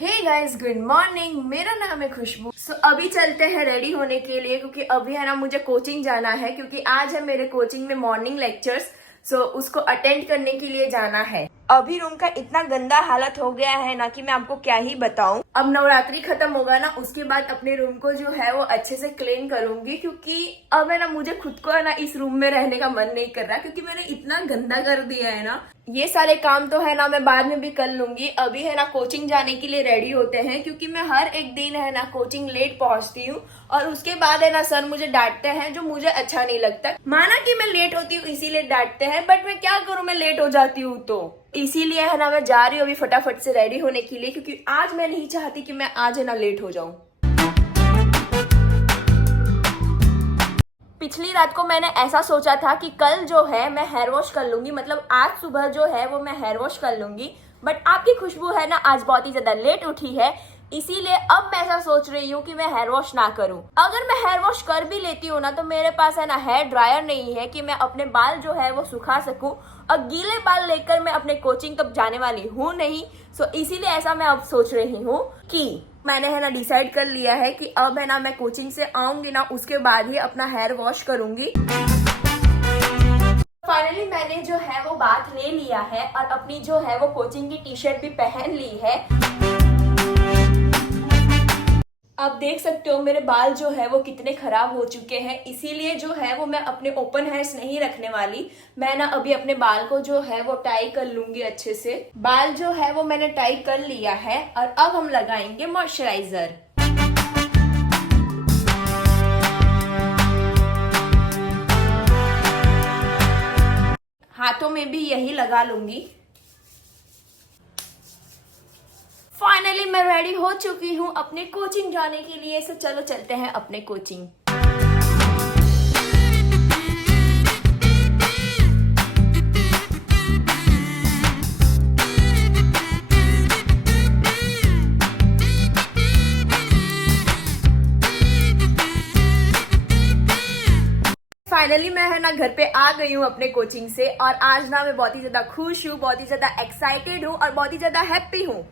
Hey guys, good morning. मेरा नाम है खुशबू। अभी चलते हैं रेडी होने के लिए, क्योंकि अभी है ना मुझे कोचिंग जाना है, क्योंकि आज है मेरे कोचिंग में मॉर्निंग लेक्चर्स। उसको अटेंड करने के लिए जाना है। अभी रूम का इतना गंदा हालत हो गया है ना कि मैं आपको क्या ही बताऊं। अब नवरात्रि खत्म होगा ना, उसके बाद अपने रूम को जो है वो अच्छे से क्लीन करूंगी, क्योंकि अब है ना मुझे खुद को है ना इस रूम में रहने का मन नहीं कर रहा, क्योंकि मैंने इतना गंदा कर दिया है ना। ये सारे काम तो है ना मैं बाद में भी कर लूंगी। अभी है ना कोचिंग जाने के लिए रेडी होते हैं, क्योंकि मैं हर एक दिन है ना कोचिंग लेट पहुंचती हूँ और उसके बाद है ना सर मुझे डांटते हैं, जो मुझे अच्छा नहीं लगता। माना कि मैं लेट होती हूँ इसीलिए डांटते हैं, बट मैं क्या करूँ, मैं लेट हो जाती हूँ। तो इसीलिए है ना मैं जा रही हूँ अभी फटाफट से रेडी होने के लिए, क्योंकि आज मैं नहीं चाहती कि मैं आज है ना लेट हो जाऊं। पिछली रात को मैंने ऐसा सोचा था कि कल जो है मैं हेयर वॉश कर लूंगी, मतलब आज सुबह जो है वो मैं हेयर वॉश कर लूंगी। बट आपकी खुशबू है ना आज बहुत ही ज्यादा लेट उठी है, इसीलिए अब मैं ऐसा सोच रही हूँ कि मैं हेयर वॉश ना करूँ। अगर मैं हेयर वॉश कर भी लेती हूँ ना, तो मेरे पास है ना हेयर ड्रायर नहीं है कि मैं अपने बाल जो है वो सुखा सकूं, और गीले बाल लेकर मैं अपने कोचिंग तक जाने वाली हूँ नहीं। इसीलिए ऐसा मैं अब सोच रही हूँ कि मैंने है ना डिसाइड कर लिया है कि अब है ना मैं कोचिंग से आऊंगी ना, उसके बाद ही अपना हेयर वॉश करूंगी। फाइनली मैंने जो है वो बाथ ले लिया है और अपनी जो है वो कोचिंग की टी शर्ट भी पहन ली है। आप देख सकते हो मेरे बाल जो है वो कितने खराब हो चुके हैं, इसीलिए जो है वो मैं अपने ओपन हेयर्स नहीं रखने वाली। मैं ना अभी अपने बाल को जो है वो टाई कर लूंगी अच्छे से। बाल जो है वो मैंने टाई कर लिया है और अब हम लगाएंगे मॉइस्चराइजर। हाथों में भी यही लगा लूंगी। फाइनली मैं रेडी हो चुकी हूँ अपने कोचिंग जाने के लिए। चलो चलते हैं अपने कोचिंग। फाइनली मैं है ना घर पे आ गई हूँ अपने कोचिंग से, और आज ना मैं बहुत ही ज्यादा खुश हूँ, बहुत ही ज्यादा एक्साइटेड हूँ और बहुत ही ज्यादा हैप्पी हूँ।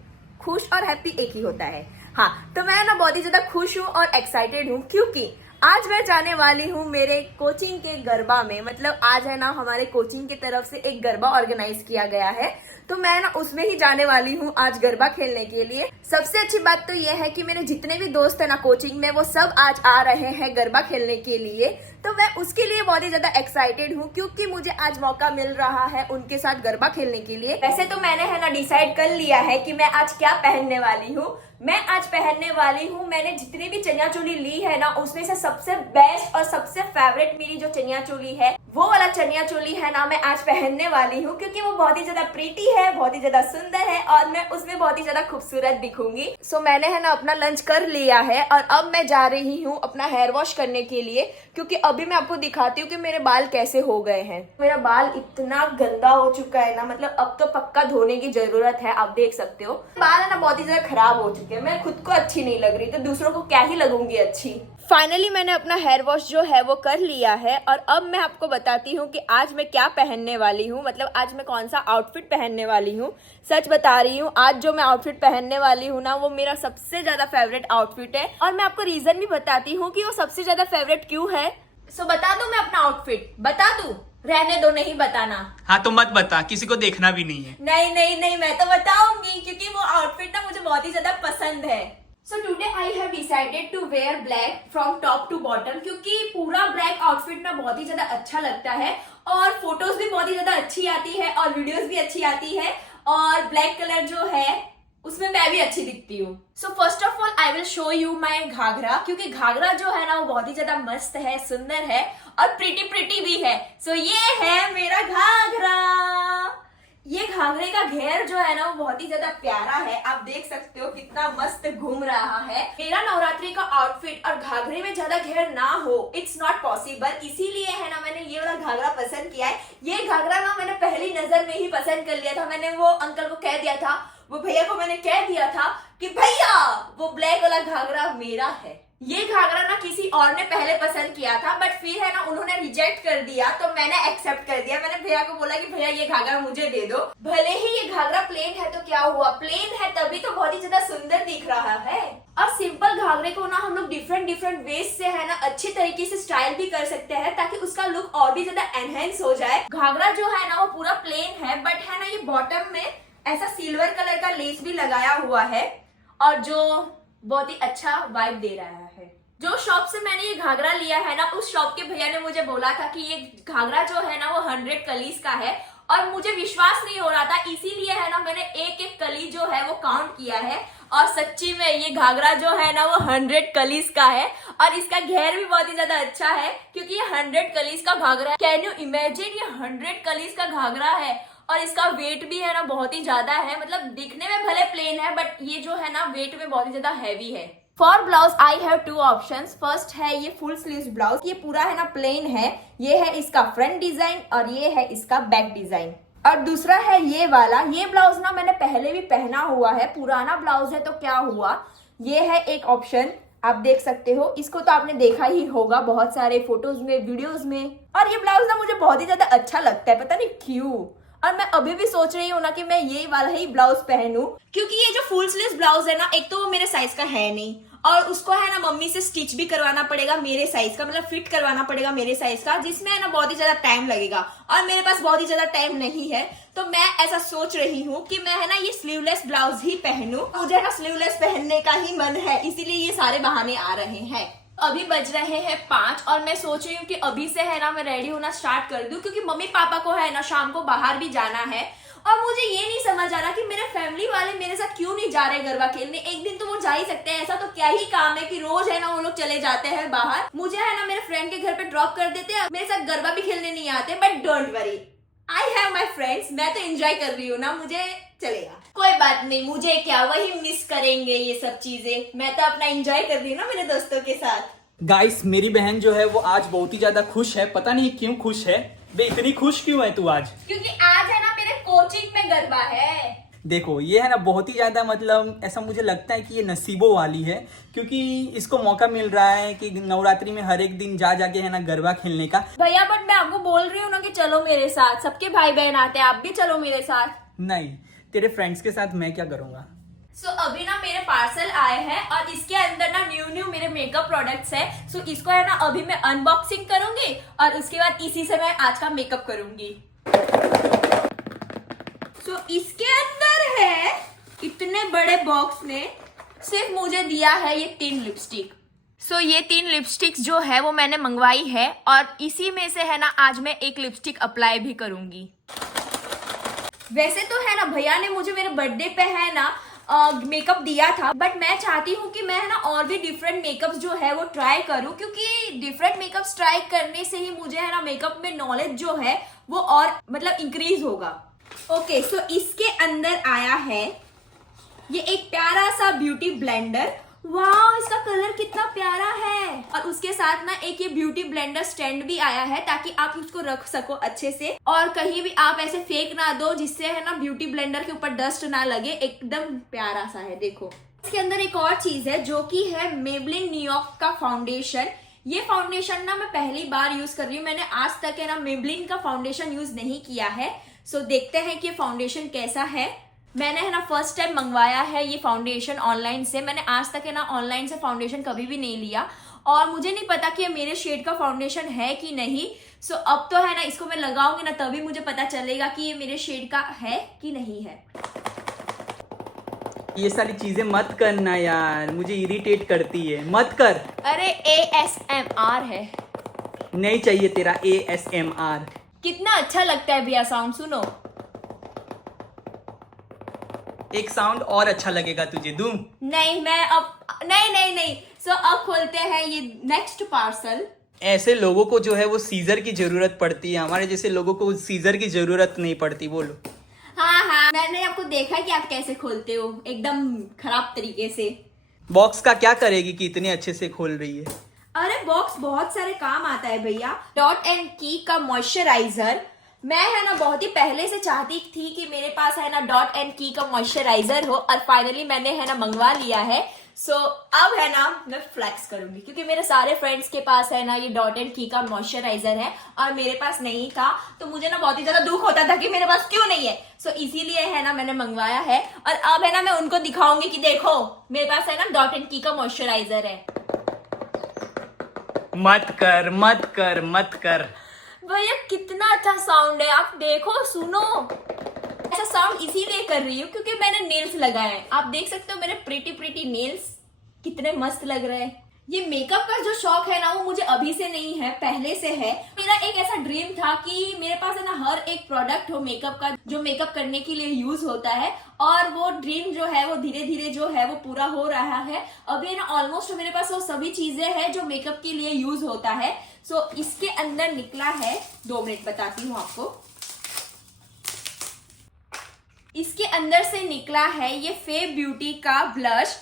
खुश और हैप्पी एक ही होता है। हाँ, तो मैं ना बहुत ही ज्यादा खुश हूँ और एक्साइटेड हूँ, क्योंकि आज मैं जाने वाली हूँ मेरे कोचिंग के गरबा में। मतलब आज है ना हमारे कोचिंग की तरफ से एक गरबा ऑर्गेनाइज किया गया है, तो मैं ना उसमें ही जाने वाली हूँ आज गरबा खेलने के लिए। सबसे अच्छी बात तो यह है कि मेरे जितने भी दोस्त है ना कोचिंग में, वो सब आज आ रहे हैं गरबा खेलने के लिए। तो मैं उसके लिए बहुत ही ज्यादा एक्साइटेड हूँ, क्योंकि मुझे आज मौका मिल रहा है उनके साथ गरबा खेलने के लिए। वैसे तो मैंने है ना डिसाइड कर लिया है कि मैं आज क्या पहनने वाली हूँ। मैं आज पहनने वाली हूँ, मैंने जितनी भी चनिया चोली ली है ना, उसमें से सबसे बेस्ट और सबसे फेवरेट मेरी जो चनिया चोली है, वो वाला चनिया चोली है ना मैं आज पहनने वाली हूँ, क्योंकि वो बहुत ही ज्यादा प्रीटी है, बहुत ही ज्यादा सुंदर है और मैं उसमें बहुत ही ज्यादा खूबसूरत दिखूंगी। मैंने है ना अपना लंच कर लिया है और अब मैं जा रही हूँ अपना हेयर वॉश करने के लिए, क्योंकि अभी मैं आपको दिखाती हूँ कि मेरे बाल कैसे हो गए हैं। मेरा बाल इतना गंदा हो चुका है ना, मतलब अब तो पक्का धोने की जरूरत है। आप देख सकते हो बाल है ना बहुत ही ज्यादा खराब हो चुके हैं। मैं खुद को अच्छी नहीं लग रही, तो दूसरों को क्या ही लगूंगी अच्छी। फाइनली मैंने अपना हेयर वॉश जो है वो कर लिया है और अब मैं आपको बताती हूँ कि आज मैं क्या पहनने वाली हूँ, मतलब आज मैं कौन सा आउटफिट पहनने वाली हूँ। सच बता रही हूँ, आज जो मैं आउटफिट पहनने वाली हूँ ना, वो मेरा सबसे ज्यादा फेवरेट आउटफिट है, और मैं आपको रीजन भी बताती हूँ कि वो सबसे ज्यादा फेवरेट क्यों है। बता दूं मैं अपना आउटफिट? बता दूं? रहने दो, नहीं बताना। हाँ तो मत बता, किसी को देखना भी नहीं है। नहीं नहीं नहीं, मैं तो बताऊंगी, क्योंकि वो आउटफिट ना मुझे बहुत ही ज्यादा पसंद है। Today I have decided to wear black from top to bottom, क्योंकि पूरा ब्लैक आउटफिट ना बहुत ही ज्यादा अच्छा लगता है और फोटोज भी बहुत ही ज्यादा अच्छी आती है और वीडियोस भी अच्छी आती है, और ब्लैक कलर जो है उसमें मैं भी अच्छी दिखती हूँ। First of all I will show you my घाघरा, क्योंकि घाघरा जो है ना वो बहुत ही ज्यादा मस्त है, सुंदर है और प्रीटी भी है। ये है मेरा घाघरा। ये घाघरे का घेर जो है ना वो बहुत ही ज्यादा प्यारा है। आप देख सकते हो कितना मस्त घूम रहा है। मेरा नवरात्रि का आउटफिट और घाघरे में ज्यादा घेर ना हो, इट्स नॉट पॉसिबल, इसीलिए है ना मैंने ये वाला घाघरा पसंद किया है। ये घाघरा ना मैंने पहली नजर में ही पसंद कर लिया था। मैंने वो अंकल को कह दिया था, वो भैया को मैंने कह दिया था कि भैया वो ब्लैक वाला घाघरा मेरा है। ये घाघरा ना किसी और ने पहले पसंद किया था, बट फिर है ना उन्होंने रिजेक्ट कर दिया, तो मैंने एक्सेप्ट कर दिया। मैंने भैया को बोला कि भैया ये घाघरा मुझे दे दो। भले ही ये घाघरा प्लेन है तो क्या हुआ, प्लेन है तभी तो बहुत बहुत ही ज्यादा सुंदर दिख रहा है। और सिंपल घाघरे को ना हम लोग डिफरेंट डिफरेंट वेज से है ना अच्छी तरीके से स्टाइल भी कर सकते हैं ताकि उसका लुक और भी ज्यादा एनहेंस हो जाए। घाघरा जो है ना वो पूरा प्लेन है, बट है ना ये बॉटम में ऐसा सिल्वर कलर का लेस भी लगाया हुआ है और जो बहुत ही अच्छा वाइब दे रहा है। जो शॉप से मैंने ये घाघरा लिया है ना, उस शॉप के भैया ने मुझे बोला था कि ये घाघरा जो है ना वो 100 कलीज का है और मुझे विश्वास नहीं हो रहा था, इसीलिए है ना मैंने एक एक कली जो है वो काउंट किया है और सच्ची में ये घाघरा जो है ना वो 100 कलीज का है और इसका घेर भी बहुत ही ज्यादा अच्छा है क्योंकि ये 100 कलीज का घाघरा है। कैन यू इमेजिन, ये 100 कलीज का घाघरा है और इसका वेट भी है ना बहुत ही ज्यादा है। मतलब दिखने में भले प्लेन है बट ये जो है ना वेट में बहुत ही ज्यादा हैवी है। For blouse I have 2 options. First है ये फुल स्लीव्स ब्लाउज, ये पूरा है ना प्लेन है, ये है इसका फ्रंट डिजाइन और ये है इसका बैक डिजाइन। और दूसरा है ये वाला, ये ब्लाउज ना मैंने पहले भी पहना हुआ है, पुराना ब्लाउज है तो क्या हुआ, ये है एक ऑप्शन, आप देख सकते हो। इसको तो आपने देखा ही होगा बहुत सारे फोटोज में, वीडियोज में। और ये ब्लाउज ना मुझे बहुत ही ज्यादा अच्छा लगता है, पता नहीं क्यों। और मैं अभी भी सोच रही हूँ ना कि मैं ये वाला ही ब्लाउज पहनूं क्योंकि ये जो फुल स्लीव्स ब्लाउज है ना, एक तो वो मेरे साइज का है नहीं और उसको है ना मम्मी से स्टिच भी करवाना पड़ेगा मेरे साइज का, मतलब फिट करवाना पड़ेगा मेरे साइज का, जिसमें है ना बहुत ही ज्यादा टाइम लगेगा और मेरे पास बहुत ही ज्यादा टाइम नहीं है। तो मैं ऐसा सोच रही हूँ कि मैं है ना ये स्लीवलेस ब्लाउज ही पहनूं। मुझे ना स्लीवलेस पहनने का ही मन है, इसीलिए ये सारे बहाने आ रहे हैं। अभी बज रहे हैं 5 और मैं सोच रही हूँ कि अभी से है ना मैं रेडी होना स्टार्ट कर दूं क्योंकि मम्मी पापा को है ना शाम को बाहर भी जाना है और मुझे ये नहीं समझ आ रहा कि मेरे फैमिली वाले मेरे साथ क्यों नहीं जा रहे गरबा खेलने। एक दिन तो वो जा ही सकते हैं, ऐसा तो क्या ही काम है कि रोज है ना वो लोग चले जाते हैं बाहर। मुझे है ना मेरे फ्रेंड के घर पे ड्रॉप कर देते हैं, मेरे साथ गरबा भी खेलने नहीं आते, but don't worry, I have my friends. मैं तो एंजॉय कर रही हूँ ना, मुझे चलेगा, कोई बात नहीं, मुझे क्या, वही मिस करेंगे ये सब चीजें। मैं तो अपना एंजॉय कर रही हूँ ना मेरे दोस्तों के साथ। गाइस, मेरी बहन जो है वो आज बहुत ही ज्यादा खुश है, पता नहीं क्यों खुश है। बे इतनी खुश क्यों है तू आज? क्योंकि आज है ना मेरे कोचिंग में गरबा है। देखो ये है ना बहुत ही ज्यादा, मतलब ऐसा मुझे लगता है कि ये नसीबों वाली है क्योंकि इसको मौका मिल रहा है कि नवरात्रि में हर एक दिन जा जाके है ना गरबा खेलने का। भैया बट मैं आपको बोल रही हूँ ना कि चलो मेरे साथ, सबके भाई बहन आते हैं, आप भी चलो मेरे साथ। नहीं, तेरे फ्रेंड्स के साथ मैं क्या करूंगा। सो अभी ना मेरे पार्सल आए हैं और इसके अंदर ना न्यू मेरे मेकअप प्रोडक्ट्स है। सो इसको है ना अभी मैं अनबॉक्सिंग करूंगी और उसके बाद इसी से मैं आज का मेकअप करूंगी। सो इसके अंदर है, इतने बड़े बॉक्स में सिर्फ मुझे दिया है ये 3 लिपस्टिक। सो ये 3 लिपस्टिक्स जो है वो मैंने मंगवाई है और इसी में से है ना आज मैं एक लिपस्टिक अप्लाई भी करूंगी। वैसे तो है ना भैया ने मुझे मेरे बर्थडे पे है ना मेकअप दिया था, बट मैं चाहती हूँ कि मैं है ना और भी डिफरेंट मेकअप जो है वो ट्राई करूँ क्योंकि डिफरेंट मेकअप्स ट्राई करने से ही मुझे है ना मेकअप में नॉलेज जो है वो और मतलब इंक्रीज होगा। ओके, सो इसके अंदर आया है ये एक प्यारा सा ब्यूटी ब्लेंडर। वाह, इसका कलर कितना प्यारा है। और उसके साथ ना एक ये ब्यूटी ब्लेंडर स्टैंड भी आया है ताकि आप उसको रख सको अच्छे से और कहीं भी आप ऐसे फेंक ना दो जिससे है ना ब्यूटी ब्लेंडर के ऊपर डस्ट ना लगे। एकदम प्यारा सा है, देखो। इसके अंदर एक और चीज है जो कि है मेबलिन न्यूयॉर्क का फाउंडेशन। ये फाउंडेशन ना मैं पहली बार यूज कर रही हूँ, मैंने आज तक है ना मेबलिन का फाउंडेशन यूज नहीं किया है। सो देखते हैं कि ये फाउंडेशन कैसा है। मैंने है ना फर्स्ट टाइम मंगवाया है ये फाउंडेशन ऑनलाइन से। मैंने आज तक है ना ऑनलाइन से फाउंडेशन कभी भी नहीं लिया और मुझे नहीं पता कि ये मेरे शेड का फाउंडेशन है कि नहीं। सो अब तो है ना इसको मैं लगाऊंगी ना तभी मुझे पता चलेगा कि ये मेरे शेड का है कि नहीं है। ये सारी चीजें मत करना यार, मुझे इरिटेट करती है, मत कर। अरे ASMR है, नहीं चाहिए तेरा ASMR। कितना अच्छा लगता है भैया साउंड, सुनो। एक साउंड और अच्छा लगेगा तुझे, दूं? नहीं, मैं अब नहीं। सो अब खोलते हैं ये नेक्स्ट पार्सल। ऐसे लोगों को जो है वो सीजर की जरूरत पड़ती है, हमारे जैसे लोगों को सीजर की जरूरत नहीं पड़ती। बोलो। हाँ, मैंने आपको देखा है कि आप कैसे खोलते हो, एकदम खराब तरीके से। बॉक्स का क्या करेगी कि इतने अच्छे से खोल रही है? अरे बॉक्स बहुत सारे काम आता है भैया। डॉट एंड की का मॉइस्चराइजर, मैं है ना बहुत ही पहले से चाहती थी कि मेरे पास है ना डॉट एंड की का मॉइस्चराइजर हो और फाइनली मैंने है ना मंगवा लिया है। सो अब है ना मैं फ्लेक्स करूंगी क्योंकि मेरे सारे फ्रेंड्स के पास है ना ये डॉट एंड की का मॉइस्चराइजर है और मेरे पास नहीं था, तो मुझे ना बहुत ही ज्यादा दुख होता था कि मेरे पास क्यों नहीं है। सो इसीलिए है ना मैंने मंगवाया है और अब है ना मैं उनको दिखाऊंगी कि देखो मेरे पास है ना डॉट एंड की का मॉइस्चराइजर है। मत कर मत कर मत कर। भैया कितना अच्छा साउंड है, आप देखो सुनो। ऐसा साउंड इसीलिए कर रही हूँ क्योंकि मैंने नेल्स लगाए हैं। आप देख सकते हो मेरे प्रीटी नेल्स कितने मस्त लग रहे हैं। ये मेकअप का जो शौक है ना वो मुझे अभी से नहीं है, पहले से है। मेरा एक ऐसा ड्रीम था कि मेरे पास है ना हर एक प्रोडक्ट हो मेकअप का जो मेकअप करने के लिए यूज होता है, और वो ड्रीम जो है वो धीरे धीरे जो है वो पूरा हो रहा है। अभी ना ऑलमोस्ट मेरे पास वो सभी चीजें हैं जो मेकअप के लिए यूज होता है। सो इसके अंदर निकला है, 2 मिनट बताती हूँ आपको। इसके अंदर से निकला है ये फेब ब्यूटी का ब्लश।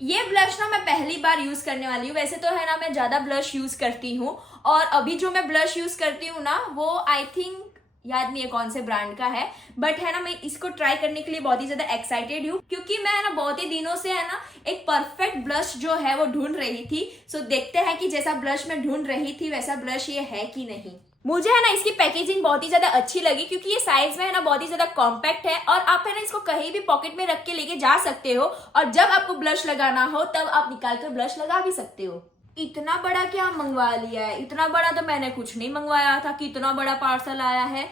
ये ब्लश ना मैं पहली बार यूज करने वाली हूँ। वैसे तो है ना मैं ज्यादा ब्लश यूज करती हूँ, और अभी जो मैं ब्लश यूज करती हूँ ना वो आई थिंक याद नहीं है कौन से ब्रांड का है, बट है ना मैं इसको ट्राई करने के लिए बहुत ही ज्यादा एक्साइटेड हूँ क्योंकि मैं है ना बहुत ही दिनों से है ना एक परफेक्ट ब्लश जो है वो ढूंढ रही थी। सो देखते हैं कि जैसा ब्लश मैं ढूंढ रही थी वैसा ब्लश ये है कि नहीं। मुझे है ना इसकी पैकेजिंग बहुत ही ज्यादा अच्छी लगी क्योंकि ये साइज में है ना बहुत ही ज्यादा कॉम्पैक्ट है, और आप है ना इसको कहीं भी पॉकेट में रख के लेके जा सकते हो, और जब आपको ब्लश लगाना हो तब आप निकाल कर ब्लश लगा भी सकते हो। इतना बड़ा क्या मंगवा लिया है, इतना बड़ा तो मैंने कुछ नहीं मंगवाया था कि इतना बड़ा पार्सल आया है।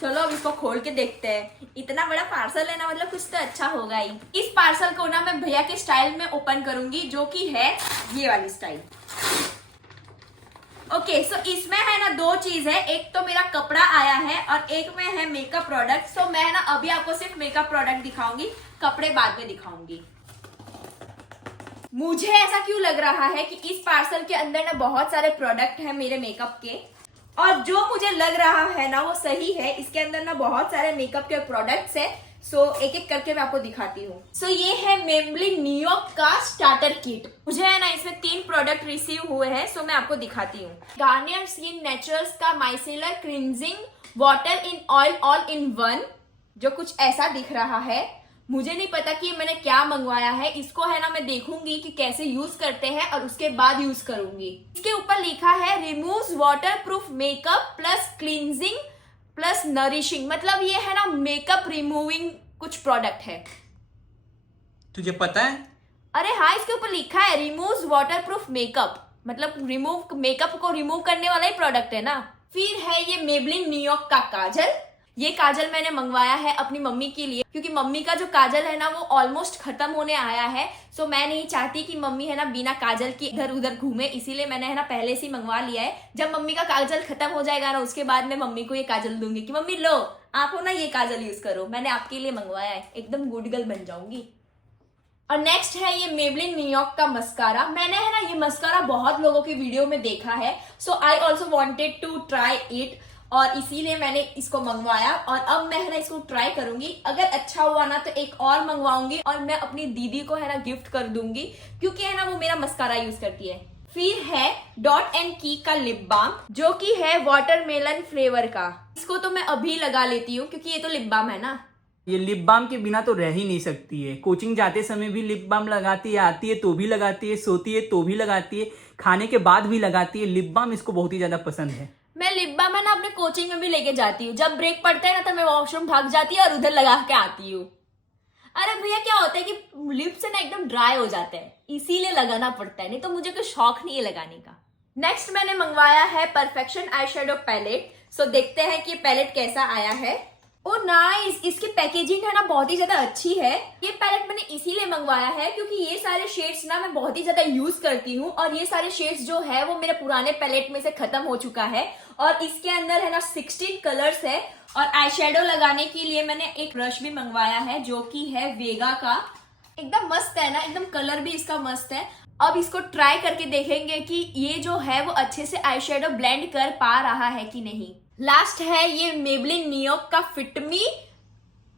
चलो अब इसको खोल के देखते हैं। इतना बड़ा पार्सल है ना मतलब कुछ तो अच्छा होगा ही। इस पार्सल को ना मैं भैया के स्टाइल में ओपन करूंगी जो कि है ये वाली स्टाइल। ओके सो इसमें है ना 2 चीज है, एक तो मेरा कपड़ा आया है और एक में है मेकअप प्रोडक्ट। सो मैं ना अभी आपको सिर्फ मेकअप प्रोडक्ट दिखाऊंगी, कपड़े बाद में दिखाऊंगी। मुझे ऐसा क्यों लग रहा है कि इस पार्सल के अंदर ना बहुत सारे प्रोडक्ट है मेरे मेकअप के, और जो मुझे लग रहा है ना वो सही है। इसके अंदर ना बहुत सारे मेकअप के प्रोडक्ट्स है। सो एक एक करके मैं आपको दिखाती हूँ। सो ये है मेबलिन न्यूयॉर्क का स्टार्टर किट। मुझे है ना इसमें 3 प्रोडक्ट रिसीव हुए हैं। सो मैं आपको दिखाती हूँ। गार्नियर स्किन नेचुरल्स का micellar cleansing water in oil all in one, जो कुछ ऐसा दिख रहा है। मुझे नहीं पता कि मैंने क्या मंगवाया है। इसको है ना मैं देखूंगी कि कैसे यूज करते हैं और उसके बाद यूज करूंगी। इसके ऊपर लिखा है removes water proof makeup plus cleansing plus nourishing, मतलब ये है ना मेकअप रिमूविंग कुछ प्रोडक्ट है। तुझे पता है? अरे हाँ, इसके ऊपर लिखा है रिमूव्स वाटर प्रूफ मेकअप, मतलब रिमूव मेकअप को रिमूव करने वाला ही प्रोडक्ट है ना। फिर है ये मेबलिन न्यूयॉर्क का काजल। ये काजल मैंने मंगवाया है अपनी मम्मी के लिए क्योंकि मम्मी का जो काजल है ना वो ऑलमोस्ट खत्म होने आया है। सो मैं नहीं चाहती कि मम्मी है ना बिना काजल के इधर उधर घूमे, इसीलिए मैंने है ना पहले से ही मंगवा लिया है। जब मम्मी का काजल खत्म हो जाएगा ना उसके बाद मैं मम्मी को ये काजल दूंगी कि मम्मी लो आप हो ना ये काजल यूज करो, मैंने आपके लिए मंगवाया है, एकदम गुड गर्ल बन जाऊंगी। और नेक्स्ट है ये मेबलिन न्यूयॉर्क का मस्कारा। मैंने है ना ये मस्कारा बहुत लोगों की वीडियो में देखा है, so I also wanted to try it, और इसीलिए मैंने इसको मंगवाया। और अब मैं है ना इसको ट्राई करूंगी, अगर अच्छा हुआ ना तो एक और मंगवाऊंगी और मैं अपनी दीदी को है ना गिफ्ट कर दूंगी क्योंकि है ना वो मेरा मस्कारा यूज करती है। फिर है डॉट एंड की का लिप बाम जो कि है वाटरमेलन फ्लेवर का। इसको तो मैं अभी लगा लेती हूँ क्योंकि ये तो लिप बाम है ना। ये लिप बाम के बिना तो रह ही नहीं सकती है। कोचिंग जाते समय भी लिप बाम लगाती है, आती है तो भी लगाती है, सोती है तो भी लगाती है, खाने के बाद भी लगाती है। लिप बाम इसको बहुत ही ज्यादा पसंद है। मैं लिप बाम है ना अपने कोचिंग में भी लेके जाती हूँ। जब ब्रेक पड़ता है ना तो मैं वॉशरूम भाग जाती है और उधर लगा के आती हूँ। अरे भैया क्या होता है कि लिप्स ना एकदम ड्राई हो जाते हैं, इसीलिए लगाना पड़ता है, नहीं तो मुझे कोई शौक नहीं है लगाने का। नेक्स्ट मैंने मंगवाया है परफेक्शन आई शेडो पैलेट। सो देखते हैं कि ये पैलेट कैसा आया है। ओ नाइस, इसकी पैकेजिंग है ना बहुत ही ज्यादा अच्छी है। ये पैलेट मैंने इसीलिए मंगवाया है क्योंकि ये सारे शेड्स ना मैं बहुत ही ज्यादा यूज करती हूँ, और ये सारे शेड्स जो है वो मेरे पुराने पैलेट में से खत्म हो चुका है। और इसके अंदर है ना 16 कलर्स है। और आई शेडो लगाने के लिए मैंने एक ब्रश भी मंगवाया है जो कि है वेगा का। एकदम मस्त है ना, एकदम कलर भी इसका मस्त है। अब इसको ट्राई करके देखेंगे कि ये जो है वो अच्छे से आई शेडो ब्लेंड कर पा रहा है कि नहीं। लास्ट है ये मेबलिन न्यूयॉर्क का फिट मी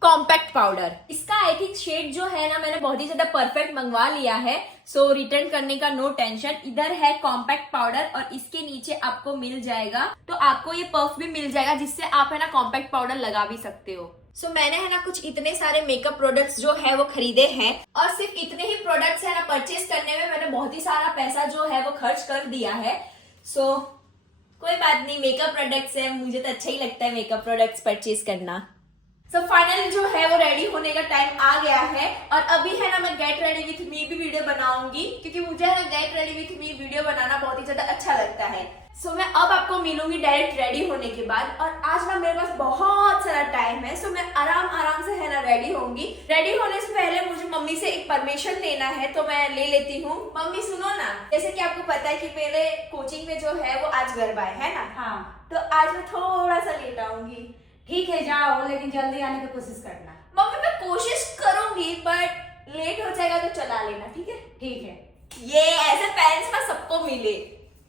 कॉम्पैक्ट पाउडर। इसका आई थिंक शेड जो है ना मैंने बहुत ही ज्यादा परफेक्ट मंगवा लिया है, सो रिटर्न करने का नो टेंशन। इधर है कॉम्पैक्ट पाउडर और इसके नीचे आपको मिल जाएगा, तो आपको ये पफ भी मिल जाएगा जिससे आप है ना कॉम्पैक्ट पाउडर लगा भी सकते हो। सो मैंने है ना कुछ इतने सारे मेकअप प्रोडक्ट्स जो है वो खरीदे हैं और सिर्फ इतने ही प्रोडक्ट्स है ना परचेज करने में मैंने बहुत ही सारा पैसा जो है वो खर्च कर दिया है। सो कोई बात नहीं, मेकअप प्रोडक्ट्स है, मुझे तो अच्छा ही लगता है मेकअप प्रोडक्ट्स परचेज करना। सो फाइनली जो है वो रेडी होने का टाइम आ गया है और अभी है ना मैं गेट रेडी विथ मी भी वीडियो बनाऊंगी क्योंकि मुझे है ना get ready with me video बनाना बहुत ही ज्यादा अच्छा लगता है। सो मैं अब आपको मिलूंगी डायरेक्ट रेडी होने के बाद और आज ना मेरे पास बहुत सारा टाइम है। सो मैं आराम से है ना रेडी होंगी। रेडी होने से पहले मुझे मम्मी से एक परमिशन लेना है तो मैं ले लेती हूँ। मम्मी सुनो ना, जैसे कि आपको पता है कि मेरे कोचिंग में जो है वो आज गरबा है ना। हाँ, तो आज मैं थोड़ा सा लेट आऊंगी। ठीक है जाओ, लेकिन जल्दी आने की कोशिश करना। मम्मी मैं कोशिश करूंगी बट लेट हो जाएगा तो चला लेना, ठीक है? ठीक है। ये ऐसे पेरेंट्स ना सबको मिले,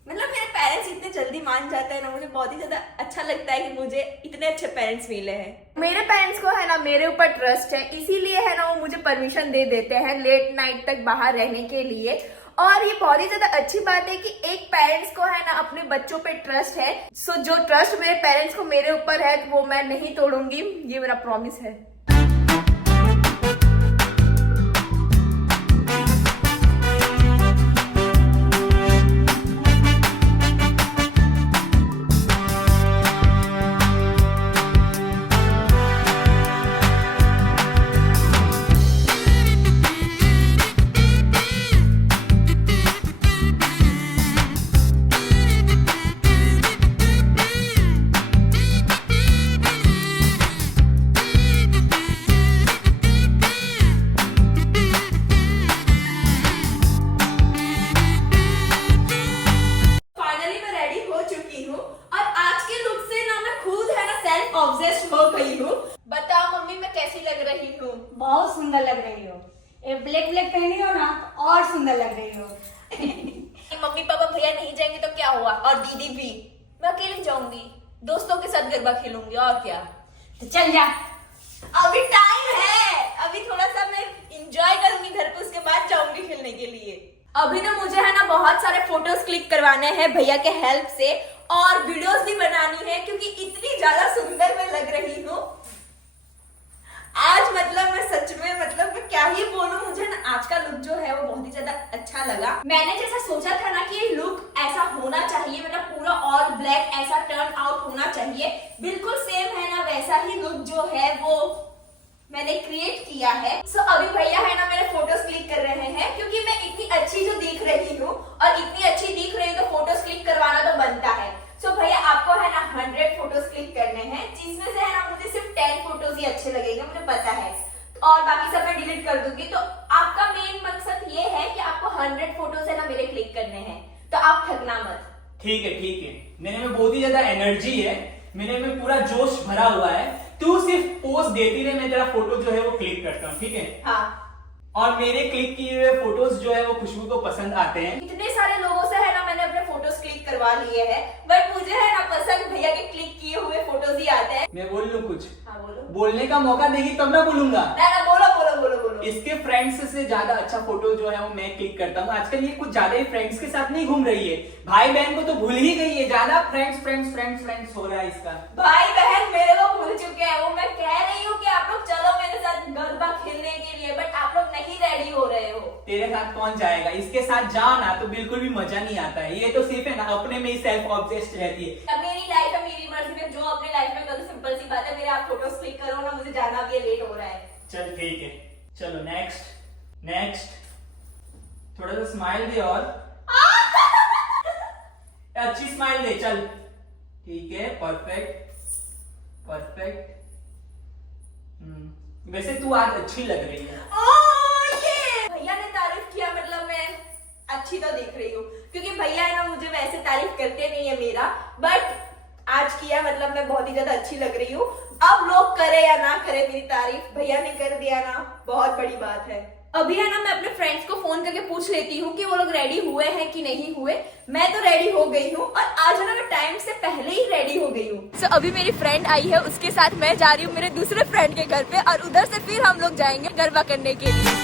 मतलब मेरे पेरेंट्स इतने जल्दी मान जाते हैं ना, मुझे बहुत ही ज्यादा अच्छा लगता है कि मुझे इतने अच्छे पेरेंट्स मिले हैं। मेरे पेरेंट्स को है ना मेरे ऊपर ट्रस्ट है, इसीलिए है ना वो मुझे परमिशन दे देते हैं लेट नाइट तक बाहर रहने के लिए। और ये बहुत ही ज्यादा अच्छी बात है कि एक पेरेंट्स को है ना अपने बच्चों पे ट्रस्ट है। सो जो ट्रस्ट मेरे पेरेंट्स को मेरे ऊपर है वो मैं नहीं तोड़ूंगी, ये मेरा प्रॉमिस है। ऑब्सेस्ड हो गई हूँ। बताओ मम्मी मैं कैसी लग रही हूँ? बहुत सुंदर लग रही हो। ये ब्लैक ब्लैक पहनी हो ना तो और सुंदर लग रही हो। मम्मी पापा भैया नहीं जाएंगे तो क्या हुआ, और दीदी भी। मैं अकेले जाऊंगी, दोस्तों के साथ गरबा खेलूंगी और क्या। तो चल जा। अभी टाइम है, अभी थोड़ा सा मैं इंजॉय करूंगी घर पे, उसके बाद जाऊंगी खेलने के लिए। अभी तो मुझे है ना बहुत सारे फोटोज क्लिक करवाने हैं भैया के हेल्प से और वीडियोस भी बनानी है क्योंकि इतनी ज्यादा सुंदर मैं लग रही हूँ आज। मतलब मैं सच में मतलब मैं क्या ही बोलूं, मुझे ना आज का लुक जो है वो बहुत ही ज्यादा अच्छा लगा। मैंने जैसा सोचा था ना कि ये लुक ऐसा होना चाहिए, मतलब पूरा ऑल ब्लैक ऐसा टर्न आउट होना चाहिए, बिल्कुल सेम है ना वैसा ही लुक जो है वो मैंने क्रिएट किया है। सो अभी भैया है ना मेरे फोटोज क्लिक कर रहे हैं क्योंकि मैं इतनी अच्छी जो दिख रही हूँ और इतनी अच्छी दिख रही हूँ तो फोटोज क्लिक करवाना तो बनता है। सो भैया आपको है ना 100 फोटोज क्लिक करने हैं, जिसमें से है ना मुझे सिर्फ 10 फोटोज ही अच्छे लगेंगे, मुझे पता है, और बाकी सब मैं डिलीट कर दूंगी। तो आपका मेन मकसद ये है कि आपको 100 फोटोज है ना मेरे क्लिक करने हैं, तो आप थकना मत। ठीक है, मेरे में बहुत ही ज्यादा एनर्जी है, मेरे में पूरा जोश भरा हुआ है। तू सिर्फ पोस्ट देती रहे, मैं तेरा फोटो जो है वो क्लिक करता हूँ, ठीक है? हाँ। और मेरे क्लिक किए हुए फोटोज जो है वो खुशबू को पसंद आते हैं। इतने सारे लोगों से है ना मैंने अपने फोटोज क्लिक करवा लिए हैं, बट मुझे है ना पसंद भैया के क्लिक किए हुए फोटोज ही आते हैं। मैं बोल लूं कुछ? हाँ बोलो। बोलने का मौका देगी तब मैं बोलूंगा। ना बोलो बोलो बोलो बोलो। इसके फ्रेंड्स से ज्यादा अच्छा फोटो जो है वो मैं क्लिक करता हूँ। आजकल ये कुछ ज्यादा ही फ्रेंड्स के साथ नहीं घूम रही है, भाई बहन को तो भूल ही गई है, ज्यादा फ्रेंड्स हो रहा है इसका। भाई बहन मेरे को भूल चुके हैं, वो मैं कह रही हूँ कि आप लोग चलो मेरे साथ गरबा खेलने के लिए, बट आप लोग नहीं रेडी हो रहे हो। तेरे साथ कौन जाएगा? इसके साथ जाओ ना तो बिल्कुल भी मजा नहीं आता है। ये तो सिर्फ है ना अपने में ही सेल्फ ऑब्सेस्ड रहती है। अब मेरी लाइफ है, मेरी मर्जी में जो अपनी लाइफ में करूँ, सिंपल सी बात है। मेरे आप फोटोज क्लिक करो ना, मुझे जाना भी है, लेट हो रहा है। चल ठीक है, चलो नेक्स्ट। थोड़ा सा स्माइल दे और अच्छी स्माइल दे, चल ठीक है, परफेक्ट। वैसे तू आज अच्छी लग रही है। ये भैया ने तारीफ किया, मतलब मैं अच्छी तो दिख रही हूँ, क्योंकि भैया है ना मुझे वैसे तारीफ करते नहीं है मेरा, बट आज किया, मतलब मैं बहुत ही ज्यादा अच्छी लग रही हूँ। अब लोग करे या ना करे मेरी तारीफ, भैया ने कर दिया ना, बहुत बड़ी बात है। अभी है ना मैं अपने फ्रेंड्स को फोन करके पूछ लेती हूँ कि वो लोग रेडी हुए हैं कि नहीं हुए। मैं तो रेडी हो गई हूँ और आज ना मैं टाइम से पहले ही रेडी हो गई हूँ। सो अभी मेरी फ्रेंड आई है, उसके साथ मैं जा रही हूँ मेरे दूसरे फ्रेंड के घर पे, और उधर से फिर हम लोग जाएंगे गरबा करने के लिए।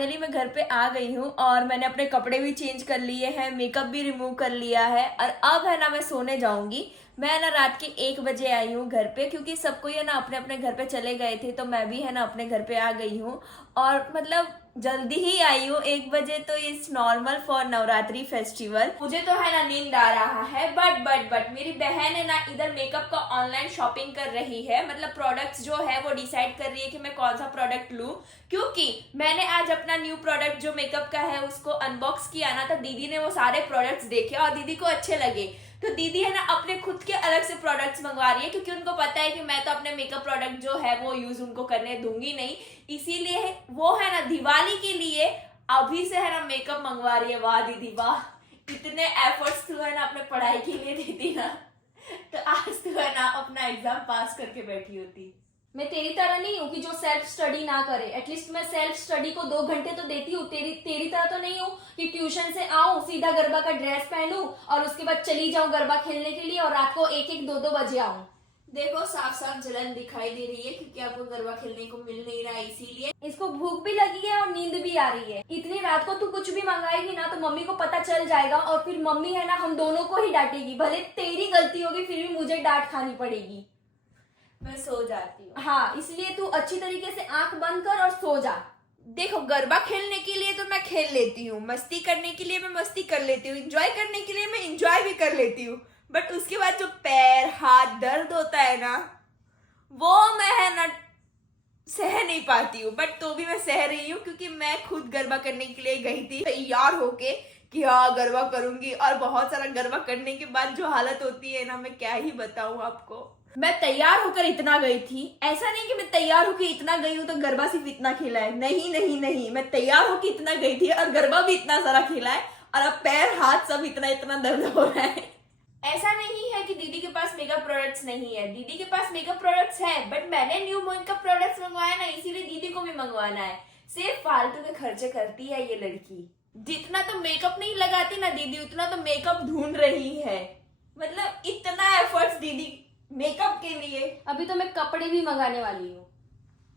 फाइनली मैं घर पे आ गई हूँ और मैंने अपने कपड़े भी चेंज कर लिए हैं, मेकअप भी रिमूव कर लिया है और अब है ना मैं सोने जाऊंगी। मैं ना रात के 1 बजे आई हूँ घर पे, क्योंकि सब कोई है ना अपने अपने घर पे चले गए थे, तो मैं भी है ना अपने घर पे आ गई हूँ और मतलब जल्दी ही आई हूँ 1 बजे। तो it's normal for Navratri festival. मुझे तो है ना नींद आ रहा है, बट मेरी बहन है ना इधर मेकअप का ऑनलाइन शॉपिंग कर रही है, मतलब प्रोडक्ट्स जो है वो डिसाइड कर रही है कि मैं कौन सा प्रोडक्ट लूं, क्योंकि मैंने आज अपना न्यू प्रोडक्ट जो मेकअप का है उसको अनबॉक्स किया ना, तो दीदी ने वो सारे प्रोडक्ट्स देखे और दीदी को अच्छे लगे। तो दीदी है ना अपने खुद के अलग से प्रोडक्ट्स मंगवा रही है, क्योंकि उनको पता है कि मैं तो अपने मेकअप प्रोडक्ट जो है वो यूज उनको करने दूंगी नहीं, इसीलिए वो है ना दिवाली के लिए अभी से है ना मेकअप मंगवा रही है। वाह दीदी वाह, इतने एफर्ट्स तू है ना अपने पढ़ाई के लिए देती ना, तो आज तू है ना अपना एग्जाम पास करके बैठी होती। मैं तेरी तरह नहीं हूँ कि जो सेल्फ स्टडी ना करे। एटलीस्ट मैं सेल्फ स्टडी को 2 घंटे तो देती हूँ। तेरी तरह तो नहीं हूँ कि ट्यूशन से आऊं सीधा गरबा का ड्रेस पहनूं और उसके बाद चली जाऊं गरबा खेलने के लिए और रात को 1-1, 2-2 बजे आऊं। देखो साफ साफ जलन दिखाई दे रही है, क्योंकि आपको गरबा खेलने को मिल नहीं रहा है, इसीलिए। इसको भूख भी लगी है और नींद भी आ रही है। इतनी रात को तू कुछ भी मंगाएगी ना तो मम्मी को पता चल जाएगा और फिर मम्मी है ना हम दोनों को ही डांटेगी। भले तेरी गलती होगी फिर भी मुझे डांट खानी पड़ेगी। मैं सो जाती हूँ। हाँ, इसलिए तू अच्छी तरीके से आंख बंद कर और सो जा। देखो गरबा खेलने के लिए तो मैं खेल लेती हूँ, मस्ती करने के लिए मैं मस्ती कर लेती हूँ, एंजॉय करने के लिए मैं एंजॉय भी कर लेती हूँ, बट उसके बाद जो पैर हाथ दर्द होता है ना, वो मैं है ना सह नहीं पाती हूँ। बट तो भी मैं सह रही हूँ, क्योंकि मैं खुद गरबा करने के लिए गई थी तैयार होके कि हाँ गरबा करूंगी, और बहुत सारा गरबा करने के बाद जो हालत होती है ना, मैं क्या ही बताऊं आपको। मैं तैयार होकर इतना गई थी, ऐसा नहीं कि मैं तैयार होकर इतना गई हूं तो गरबा सिर्फ इतना खेला है, नहीं नहीं नहीं, मैं तैयार होकर इतना गई थी और गरबा भी इतना सारा खेला है, और अब पैर हाथ सब इतना इतना दर्द हो रहा है। ऐसा नहीं है कि दीदी के पास मेकअप प्रोडक्ट्स नहीं है, दीदी के पास मेकअप प्रोडक्ट्स है, बट मैंने न्यू मेकअप प्रोडक्ट्स मंगवाया ना, इसीलिए दीदी को भी मंगवाना है। सिर्फ फालतू के खर्चे करती है ये लड़की। जितना तो मेकअप नहीं लगाती ना दीदी, उतना तो मेकअप ढूंढ रही है। मतलब इतना एफर्ट्स दीदी मेकअप के लिए। अभी तो मैं कपड़े भी मंगाने वाली हूँ।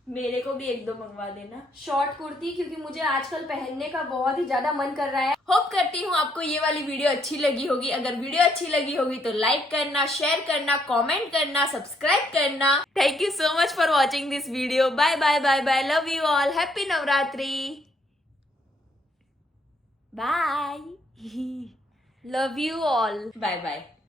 मेरे को भी 1-2 मंगवा देना, शॉर्ट कुर्ती, क्योंकि मुझे आजकल पहनने का बहुत ही ज्यादा मन कर रहा है। होप करती हूँ आपको ये वाली वीडियो अच्छी लगी होगी। अगर वीडियो अच्छी लगी होगी तो लाइक करना, शेयर करना, कमेंट करना, सब्सक्राइब करना। Thank you so much for watching this video. Bye bye bye bye, love you all, happy Navratri, bye. Love you all, bye bye.